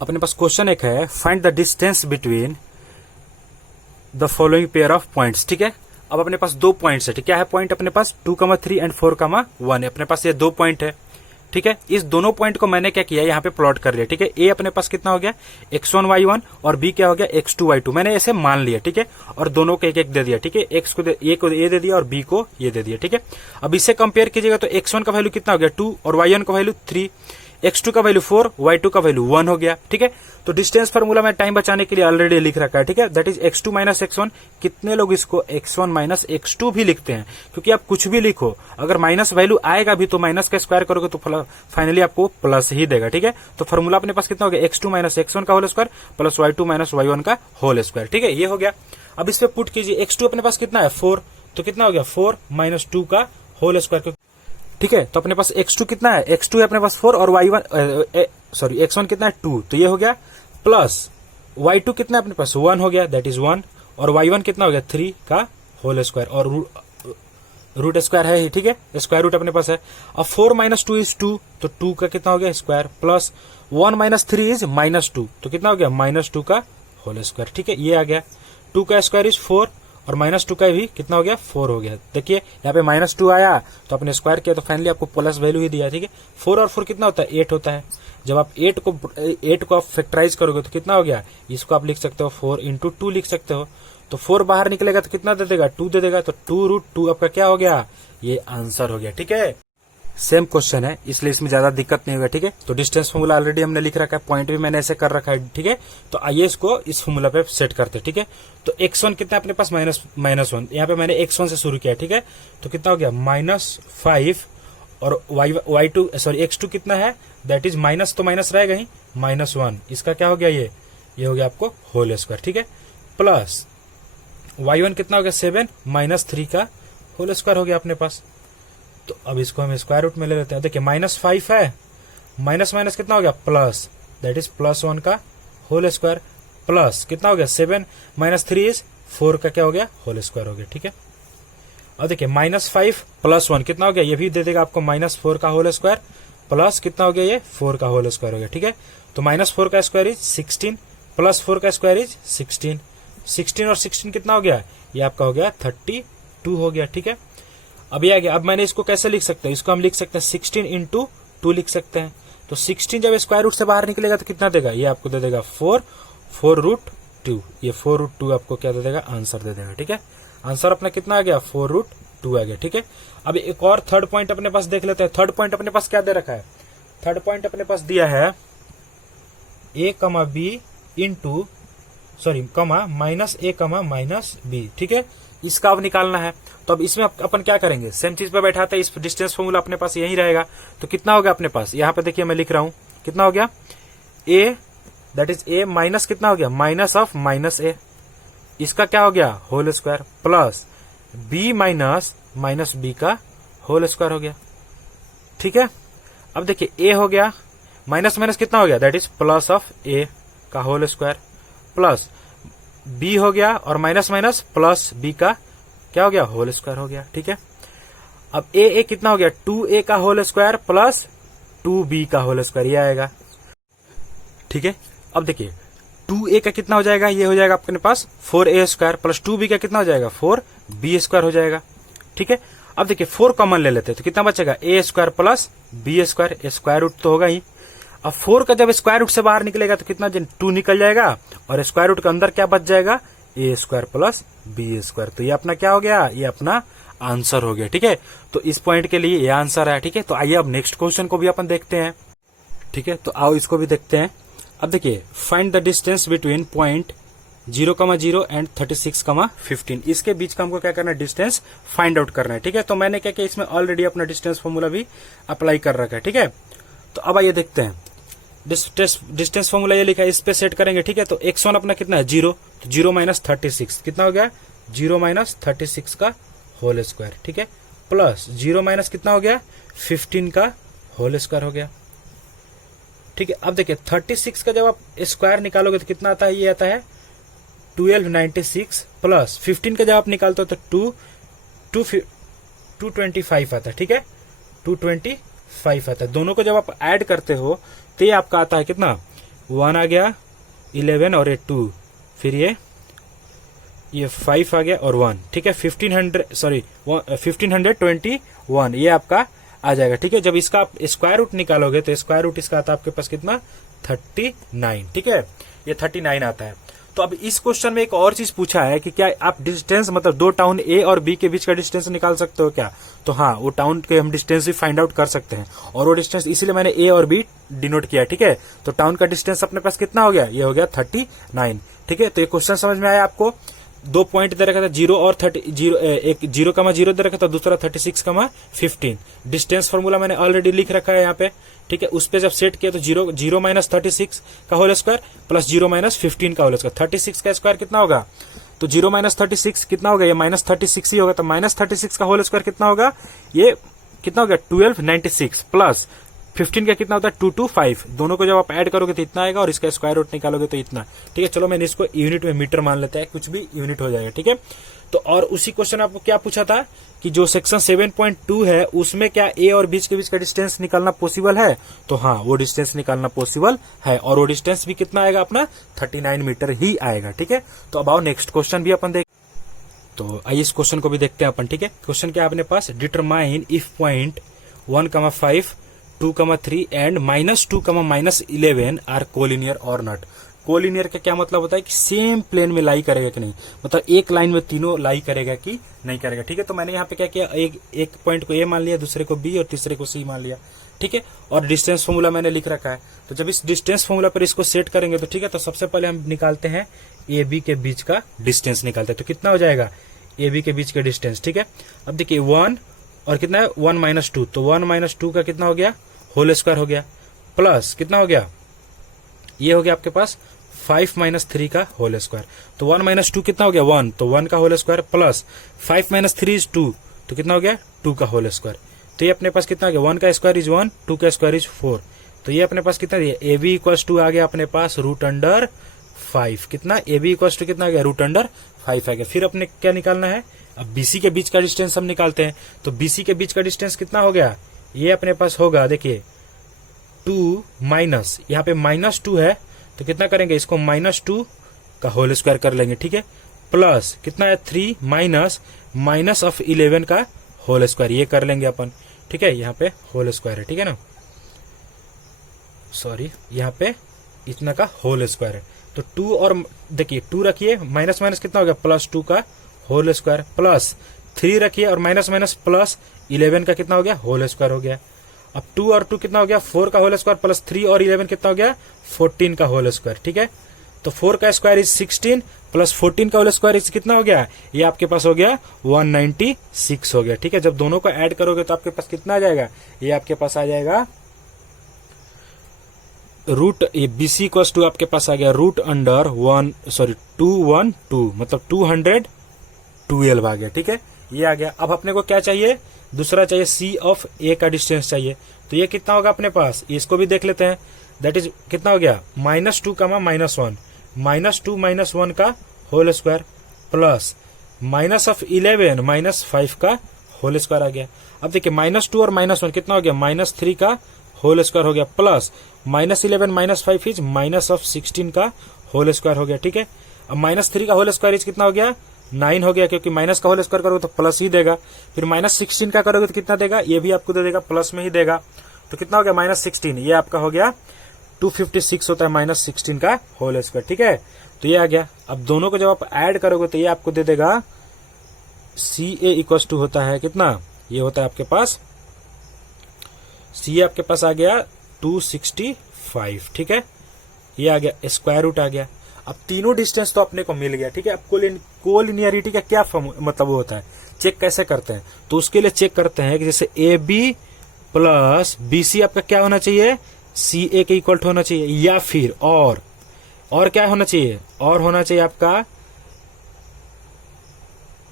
अपने पास क्वेश्चन एक है, find the distance between the following pair of points. ठीक है, अब अपने पास दो पॉइंट्स है। ठीक है, क्या है पॉइंट अपने पास 2,3 एंड 4,1 है। अपने पास ये दो पॉइंट है। ठीक है, इस दोनों पॉइंट को मैंने क्या किया, यहाँ पे प्लॉट कर लिया। ठीक है, ए अपने पास कितना हो गया x1 y1 और बी क्या हो गया x2 y2। मैंने ऐसे मान लिया। ठीक है, और दोनों को एक एक दे दिया। ठीक है, एक्स को ए को ए दे दिया और बी को ये दे दिया। ठीक है, अब इससे कंपेयर कीजिएगा तो x1 का वैल्यू कितना हो गया 2 और y1 का वैल्यू 3, x2 का वैल्यू 4, y2 का वैल्यू 1 हो गया। ठीक है, तो डिस्टेंस फार्मूला में टाइम बचाने के लिए ऑलरेडी लिख रखा है। ठीक है, that is x2 minus x1। कितने लोग इसको x1 माइनस x2 भी लिखते हैं, क्योंकि आप कुछ भी लिखो अगर माइनस वैल्यू आएगा भी तो माइनस का स्क्वायर करोगे तो फाइनली आपको प्लस ही देगा। ठीक है, तो फार्मूला अपने पास कितना हो गया x2 माइनस x1 का whole square plus y2 minus y1 का होल स्क्वायर। ठीक है, ये हो गया। अब इस पे पुट कीजिए, x2 अपने पास कितना है 4, तो कितना हो गया 4 माइनस 2 का होल स्क्वायर। ठीक है, तो अपने पास x2 कितना है, x2 है अपने पास 4 और x1 कितना है 2, तो ये हो गया प्लस y2 कितना है अपने पास 1 हो गया, दैट इज 1, और y1 कितना हो गया 3 का होल स्क्वायर, और रूट स्क्वायर है ही। ठीक है, स्क्वायर रूट अपने पास है। अब 4 माइनस 2 इज 2, तो 2 का कितना हो गया square, plus 1 minus 3 is minus 2, तो कितना हो गया माइनस 2 का होल स्क्वायर। ठीक है, ये आ गया। 2 का स्क्वायर इज 4 और माइनस 2 का भी कितना हो गया 4 हो गया। देखिए यहाँ पे माइनस 2 आया तो अपने स्क्वायर किया तो फाइनली आपको प्लस वैल्यू ही दिया। ठीक है, 4 और 4 कितना होता है 8 होता है। जब आप 8 को आप फैक्टराइज करोगे तो कितना हो गया, इसको आप लिख सकते हो 4 इंटू 2 लिख सकते हो। तो 4 बाहर निकलेगा तो कितना दे देगा 2 दे देगा, तो 2√2 आपका क्या हो गया, ये आंसर हो गया। ठीक है, सेम क्वेश्चन है इसलिए इसमें ज्यादा दिक्कत नहीं होगा। ठीक है, तो डिस्टेंस फॉर्मूला ऑलरेडी हमने लिख रखा है, पॉइंट भी मैंने ऐसे कर रखा है। ठीक है, तो आइए इसको इस फॉर्मूला पे सेट करते हैं। ठीक है, तो x1 कितना अपने पास -1, यहाँ पे मैंने x1 से शुरू किया। ठीक है, तो कितना हो गया -5 और x2 कितना है, दैट इज माइनस, तो माइनस रहेगा ही, -1, इसका क्या हो गया ये हो गया आपको होल स्क्वायर। ठीक है, प्लस y1 कितना हो गया 7 -3 का होल स्क्वायर हो गया अपने पास। तो अब इसको हम स्क्वायर रूट में ले लेते हैं। देखिए -5 है, माइनस माइनस कितना हो गया प्लस, दैट इज +1 का होल स्क्वायर, प्लस कितना हो गया 7 -3 इज 4 का क्या हो गया होल स्क्वायर हो गया। ठीक है, अब देखिए -5 + 1 कितना हो गया, ये भी दे देगा आपको -4 का होल स्क्वायर, प्लस कितना हो गया ये 4 का होल स्क्वायर हो गया। ठीक है, तो -4 का स्क्वायर इज 16 प्लस 4 का स्क्वायर इज 16, 16 और 16 कितना हो गया, ये आपका हो गया 32 हो गया। ठीक है, अब ये आ गया। अब मैंने इसको कैसे लिख सकते हैं, इसको हम लिख सकते हैं 16 इंटू 2 लिख सकते हैं। तो 16 जब स्क्वायर रूट से बाहर निकलेगा तो कितना देगा, ये आपको दे देगा 4√2, ये 4√2 आपको क्या दे देगा, आंसर दे देगा। ठीक है, आंसर अपना कितना आ गया 4√2 आ गया। ठीक है, अब एक और थर्ड पॉइंट अपने पास देख लेते हैं। थर्ड पॉइंट अपने पास क्या दे रखा है, थर्ड पॉइंट अपने पास दिया है a, b into -a, -b। ठीक है, इसका अब निकालना है। तो अब इसमें अपन क्या करेंगे, सेम चीज पे बैठाते हैं, इस डिस्टेंस फॉर्मूला अपने पास यही रहेगा। तो कितना हो गया अपने पास, यहाँ पे देखिए मैं लिख रहा हूं कितना हो गया a, that is a minus कितना हो गया माइनस ऑफ -a, इसका क्या हो गया whole square, plus b minus b का होल स्क्वायर हो गया। ठीक है, अब देखिए a हो गया माइनस माइनस कितना हो गया, that is plus of a का होल स्क्वायर, प्लस b हो गया और माइनस माइनस प्लस b का क्या हो गया होल स्क्वायर हो गया। ठीक है, अब a कितना हो गया 2a का होल स्क्वायर प्लस 2b का होल स्क्वायर, ये आएगा। ठीक है, अब देखिए 2a का कितना हो जाएगा, ये हो जाएगा अपने पास 4a स्क्वायर प्लस 2b का कितना हो जाएगा 4b स्क्वायर हो जाएगा। ठीक है, अब देखिए 4 कॉमन ले लेते हैं तो कितना बचेगा a square plus b square, square root तो होगा ही। अब 4 का जब स्क्वायर रूट से बाहर निकलेगा तो कितना 2 निकल जाएगा और स्क्वायर रूट के अंदर क्या बच जाएगा a square plus b square, तो ये अपना क्या हो गया, ये अपना आंसर हो गया। ठीक है, तो इस पॉइंट के लिए ये आंसर है। ठीक है, तो आइए अब नेक्स्ट क्वेश्चन को भी अपन देखते हैं। ठीक है, तो आओ इसको भी देखते हैं। अब देखिए find the distance between point 0,0 and 36,15, इसके बीच का हमको क्या करना है, डिस्टेंस फाइंड आउट करना है। ठीक है, तो मैंने क्या किया, इसमें ऑलरेडी अपना डिस्टेंस फॉर्मूला भी अप्लाई कर रखा है। ठीक है, तो अब आइए देखते हैं। डिस्टेंस फॉर्मूला ये लिखा है, इस पे सेट करेंगे। ठीक है, तो x1 अपना कितना है 0, तो 0 - 36 कितना हो गया 0 - 36 का होल स्क्वायर। ठीक है, प्लस 0 माइनस कितना हो गया 15 का होल स्क्वायर हो गया। ठीक है, अब देखिए 36 का जब आप स्क्वायर निकालोगे तो कितना आता है, ये आता है 1296 प्लस 15 का जब आप निकालते हो तो 225 आता है। ठीक है, 225 आता है। दोनों को जब आप ऐड करते हो तो ये आपका आता है कितना 1 आ गया 11 और ये 2, फिर ये 5 आ गया और 1, ठीक है 1521 ये आपका आ जाएगा, ठीक है। जब इसका आप स्क्वायर रूट निकालोगे तो स्क्वायर रूट इसका आता है आपके पास कितना 39, ठीक है, ये 39 आता है। तो अब इस क्वेश्चन में एक और चीज पूछा है कि क्या आप डिस्टेंस मतलब दो टाउन ए और बी के बीच का डिस्टेंस निकाल सकते हो क्या, तो हाँ वो टाउन के हम डिस्टेंस भी फाइंड आउट कर सकते हैं, और वो डिस्टेंस इसीलिए मैंने ए और बी डिनोट किया, ठीक है। तो टाउन का डिस्टेंस अपने पास कितना हो गया, ये हो गया 39, ठीक है। तो ये क्वेश्चन समझ में आया आपको। 2 पॉइंट दे रखा था 0 और 30, एक 0,0 दे रखा था, दूसरा 36,15। डिस्टेंस फॉर्मूला मैंने ऑलरेडी लिख रखा है यहाँ पे, ठीक है। उस पे जब सेट किया तो 0 माइनस 36 का होल स्क्वायर प्लस 0 माइनस 15 का होल स्क्वायर, 36 का स्क्वायर कितना होगा, तो 0 माइनस 36 कितना होगा, ये माइनस 36 ही होगा, तो माइनस 36 का होल स्क्वायर कितना होगा, ये कितना हो गया 1296 प्लस 15 का कितना होता है 225, दोनों को जब आप ऐड करोगे तो इतना आएगा और इसका स्क्वायर रूट निकालोगे तो इतना, ठीक है। चलो मैंने इसको यूनिट में मीटर मान लेते हैं, कुछ भी यूनिट हो जाएगा, ठीक है। तो और उसी क्वेश्चन आपको क्या पूछा था कि जो सेक्शन 7.2 है उसमें क्या ए और बीच के बीच का डिस्टेंस निकालना पॉसिबल है, तो हाँ वो डिस्टेंस निकालना पॉसिबल है, और वो डिस्टेंस भी कितना आएगा अपना 39 मीटर ही आएगा, ठीक है। तो अब आओ नेक्स्ट क्वेश्चन भी अपन देख, तो आइए इस क्वेश्चन को भी देखते हैं अपन, ठीक है। क्वेश्चन क्या अपने पास, determine if point 1,5 2,3 and -2, -11 are collinear और नॉट। कोलिनियर का क्या मतलब होता है कि सेम प्लेन में लाई करेगा कि नहीं, मतलब एक लाइन में तीनों लाई करेगा कि नहीं करेगा, ठीक है। तो मैंने यहाँ पे क्या किया, एक पॉइंट को ए मान लिया, दूसरे को बी और तीसरे को सी मान लिया, ठीक है। और डिस्टेंस फॉर्मूला मैंने लिख रखा है, तो जब इस डिस्टेंस फॉर्मूला पर इसको सेट करेंगे तो ठीक है। तो सबसे पहले हम निकालते हैं ए बी के बीच का डिस्टेंस निकालते हैं, तो कितना हो जाएगा ए बी के बीच का डिस्टेंस, ठीक है। अब देखिए 1 और कितना है 1 माइनस 2, तो 1 माइनस 2 का कितना हो गया होल स्क्वायर हो गया, प्लस कितना हो गया, ये हो गया आपके पास 5 माइनस 3 का होल स्क्वायर, तो 1 माइनस 2 कितना हो गया 1, तो 1 का whole square plus 5 minus 3 is 2, तो कितना हो गया 2 का होल स्क्वायर। तो ये अपने पास कितना आ गया 1 का स्क्वायर इज 1, 2 का स्क्वायर इज 4, तो ये अपने पास कितना दिया ए बी इक्वल टू आ गया अपने पास √5, कितना ए बी इक्वल टू कितना आ गया √5 आ गया। फिर अपने क्या निकालना है, अब बीसी के बीच का डिस्टेंस हम निकालते हैं, तो बीसी के बीच का डिस्टेंस कितना हो गया, ये अपने पास होगा देखिए 2 माइनस, यहाँ पे -2 है तो कितना करेंगे इसको -2 का होल स्क्वायर कर लेंगे, ठीक है, प्लस कितना है 3 माइनस ऑफ 11 का होल स्क्वायर, ये कर लेंगे अपन, ठीक है। यहाँ पे होल स्क्वायर है, ठीक है ना, सॉरी यहाँ पे इतना का होल स्क्वायर है, तो 2 और देखिए 2 रखिए, माइनस माइनस कितना हो गया +2 का होल स्क्वायर, प्लस 3 रखिए और माइनस माइनस प्लस 11 का कितना हो गया होल स्क्वायर हो गया। अब 2 और 2 कितना हो गया 4 का होल स्क्वायर, प्लस 3 और 11 कितना हो गया 14 का होल स्क्वायर, ठीक है। तो 4 का स्क्वायर इज 16 प्लस 14 का होल स्क्वायर इज कितना हो गया, ये आपके पास हो गया 196 हो गया, ठीक है। जब दोनों को ऐड करोगे तो आपके पास कितना आ जाएगा, ये आपके पास आ जाएगा ये BC इक्वल्स टू आपके पास आ गया √212 मतलब 212 आ गया, ठीक है, ये आ गया। अब अपने को क्या चाहिए, दूसरा चाहिए C ऑफ A का डिस्टेंस चाहिए, तो ये कितना होगा अपने पास, इसको भी देख लेते हैं, दैट इज कितना हो गया -2, -1, -2 -1 का whole square plus minus of 11 -5 का होल स्क्वायर आ गया। अब देखिए -2 और -1 कितना हो गया -3 का होल स्क्वायर हो गया, प्लस -11 -5 इज माइनस ऑफ 16 का होल स्क्वायर हो गया, ठीक है। अब -3 का होल स्क्वायर इज कितना हो गया 9 हो गया, क्योंकि माइनस का होल स्क्वायर करोगे तो प्लस ही देगा, फिर -16 का करोगे तो कितना देगा, ये भी आपको दे देगा प्लस में ही देगा, तो कितना हो गया -16, ये आपका हो गया 256 होता है -16 का होल स्क्वायर, ठीक है। तो ये आ गया। अब दोनों को जब आप ऐड करोगे तो ये आपको दे देगा CA इक्वल टू होता है कितना, ये होता है आपके पास CA आपके पास आ गया 265, ठीक है, ये आ गया स्क्वायर रूट आ गया। अब तीनों डिस्टेंस तो अपने को मिल गया, ठीक है। अब कोलिनियरिटी का क्या मतलब वो होता है, चेक कैसे करते हैं, तो उसके लिए चेक करते हैं कि जैसे AB प्लस BC आपका क्या होना चाहिए CA के इक्वल होना चाहिए, या फिर और क्या होना चाहिए, और होना चाहिए आपका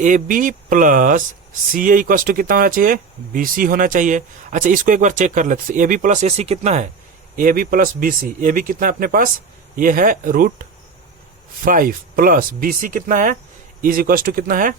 AB plus CA equal to कितना होना चाहिए BC होना चाहिए। अच्छा इसको एक बार चेक कर लेते हैं, AB प्लस AC कितना है, AB प्लस BC, AB कितना है अपने पास, ये है √5 प्लस BC कितना है इज इक्वल टू कितना है,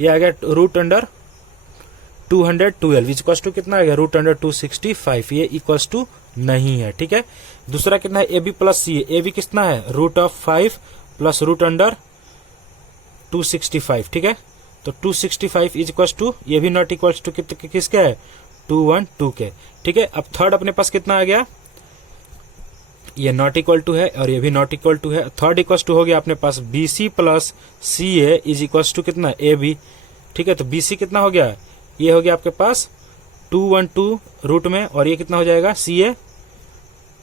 ये आ गया √212 इज इक्वल टू कितना आ गया √265, ये इक्वल टू नहीं है, ठीक है। दूसरा कितना है, A B plus C A B कितना है, √5 प्लस √265, ठीक है। तो 265 इज इक्वल टू, ये भी नॉट इक्वल टू किसके है, 212 के, ठीक है। अब थर्ड अपने पास कितना आ गया, ये नॉट इक्वल टू है और ये भी नॉट इक्वल टू है। थर्ड इक्वल टू हो गया अपने पास BC plus CA is equal to कितना, AB, ठीक है। तो BC कितना हो गया, ये हो गया आपके पास 212 रूट में, और ये कितना हो जाएगा CA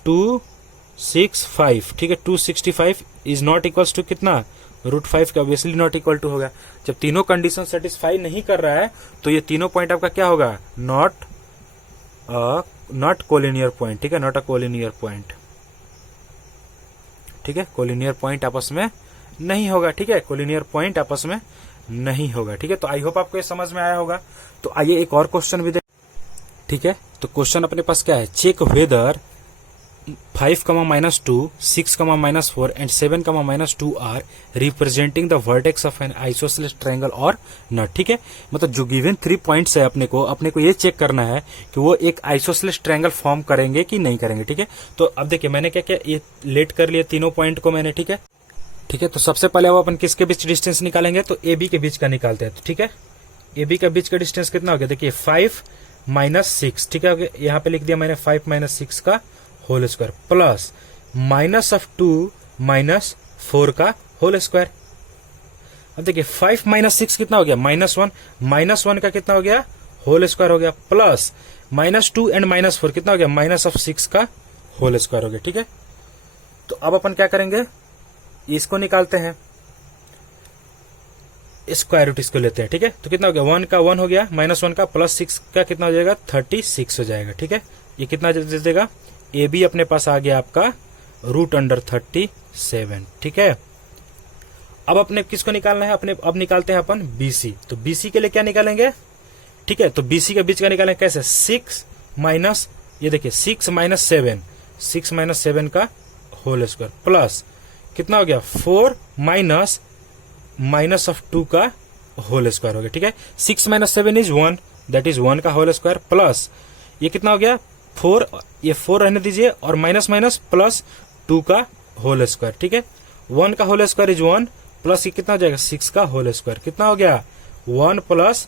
265, ठीक है। 265 इज नॉट इक्वल टू कितना, √5 का, ऑब्वियसली नॉट इक्वल टू होगा। जब तीनों कंडीशन सेटिस्फाई नहीं कर रहा है तो ये तीनों पॉइंट आपका क्या होगा, नॉट कोलिनियर पॉइंट, ठीक है, नॉट अ कोलिनियर पॉइंट, ठीक है। कोलिनियर पॉइंट आपस में नहीं होगा, ठीक है, कोलिनियर पॉइंट आपस में नहीं होगा, ठीक है। तो आई होप आपको ये समझ में आया होगा। तो आइए एक और क्वेश्चन भी देख, ठीक है। तो क्वेश्चन अपने पास क्या है, check whether 5, -2, 6, -4 and 7, -2 are representing the vertex of an isosceles triangle और नॉट, ठीक है। मतलब जो गिवन 3 पॉइंट्स है अपने को ये चेक करना है कि वो एक आइसोसेलेस ट्रायंगल फॉर्म करेंगे कि नहीं करेंगे, ठीक है। तो अब देखिए मैंने क्या क्या ये लेट कर लिया तीनों पॉइंट को मैंने, ठीक है, ठीक है। तो सबसे पहले वो अपन किसके बीच डिस्टेंस निकालेंगे, तो ए बी के बीच का निकालते हैं, तो ठीक है। ए बी के बीच का डिस्टेंस कितना हो गया, देखिए 5 -6, ठीक है। यहाँ पे लिख दिया मैंने 5 - 6 का होल स्क्वायर प्लस -2 -4 का होल स्क्वायर। अब देखिए 5 - 6 कितना हो गया, -1, -1 का कितना हो गया, होल स्क्वायर हो गया, प्लस -2 एंड -4 कितना हो गया, -6 का होल स्क्वायर हो गया, ठीक है। तो अब अपन क्या करेंगे, इसको निकालते हैं, स्क्वायर रूट इसको लेते हैं, ठीक है। तो कितना हो गया, 1 का 1 हो गया, -1 का प्लस 6 का कितना हो जाएगा, 36 हो जाएगा, ठीक है। ये कितना दे देगा, ए बी अपने पास आ गया आपका √37, ठीक है। अब अपने किसको निकालना है, अपने अब निकालते हैं अपन BC। तो BC के लिए क्या निकालेंगे, ठीक है। तो BC के बीच का निकालेंगे कैसे, 6 माइनस, ये देखिए 6 - 7 का होल स्क्वायर प्लस कितना हो गया, 4 माइनस ऑफ 2 का होल स्क्वायर हो गया, ठीक है। 6 - 7 इज 1, दैट इज 1 का होल स्क्वायर प्लस ये कितना हो गया, 4, ये 4 रहने दीजिए, और माइनस प्लस 2 का होल स्क्वायर, ठीक है। 1 का होल स्क्वायर इज 1 प्लस ये कितना हो जाएगा, 6 का होल स्क्वायर, कितना हो गया, 1 प्लस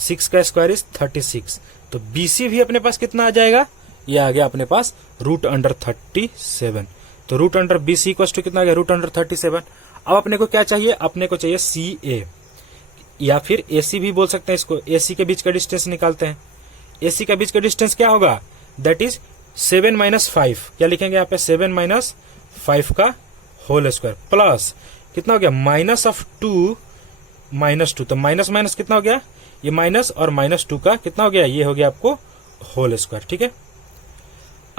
6 का स्क्वायर इज 36। तो BC भी अपने पास कितना आ जाएगा, ये आ गया अपने पास √37। तो √BC इक्वल टू कितना आ गया, √37। अब अपने को क्या चाहिए, अपने को चाहिए CA या फिर AC भी बोल सकते हैं इसको। AC के बीच का डिस्टेंस निकालते हैं। AC के बीच का डिस्टेंस क्या होगा, दैट इज 7 - 5, क्या लिखेंगे यहाँ पे, 7 - 5 का होल स्क्वायर प्लस कितना हो गया, -2 तो माइनस कितना हो गया, ये माइनस और -2 का कितना हो गया, ये हो गया आपको होल स्क्वायर, ठीक है।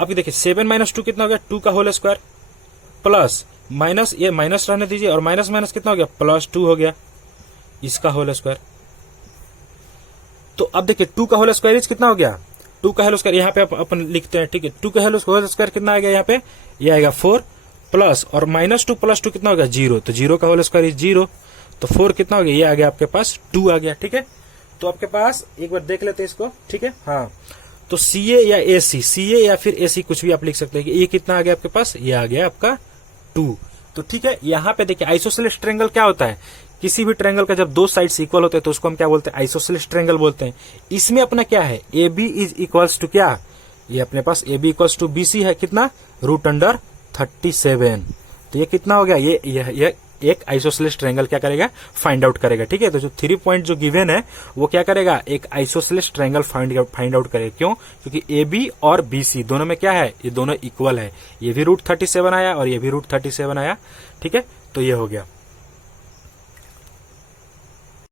अब देखिए 7 - 2 कितना हो गया, 2 का होल स्क्वायर प्लस माइनस, ये माइनस रहने दीजिए, और माइनस कितना हो गया, +2 हो गया, इसका होल स्क्वायर। तो अब देखिए 2 का होल स्क्वायर इज कितना हो गया, 2 का होल स्क्वायर यहाँ पे अपन लिखते हैं, ठीक है। 2 का होल स्क्वायर कितना आ गया यहाँ पे, ये आएगा 4 प्लस, और -2 + 2 कितना हो गया, 0, तो 0 का होल स्क्वायर इज 0, तो 4 कितना हो गया, ये आ गया आपके पास 2 आ गया, ठीक है। तो आपके पास एक बार देख लेते हैं इसको, ठीक है। हाँ, तो CA या AC, CA या फिर AC कुछ भी आप लिख सकते हैं कि ये कितना आ गया आपके पास, ये आ गया आपका 2। तो ठीक है, यहाँ पे देखिए आइसोसेलेस ट्रायंगल क्या होता है, किसी भी ट्रायंगल का जब 2 साइड्स इक्वल होते हैं तो उसको हम क्या बोलते हैं, आइसोसेलेस ट्रायंगल बोलते हैं। इसमें अपना क्या है, AB इज इक्वल्स टू क्या, ये अपने पास AB इक्वल्स टू BC है, कितना, √37। तो ये कितना हो गया, ये एक आइसोसेलेस ट्रायंगल क्या करेगा, फाइंड आउट करेगा, ठीक है। तो जो 3 पॉइंट जो गिवन है वो क्या करेगा, एक आइसोसेलेस ट्रायंगल फाइंड आउट करेगा। क्यों, क्योंकि AB और BC दोनों में क्या है, ये दोनों इक्वल है, ये भी √37 आया और ये भी √37 आया, ठीक है। तो ये हो गया।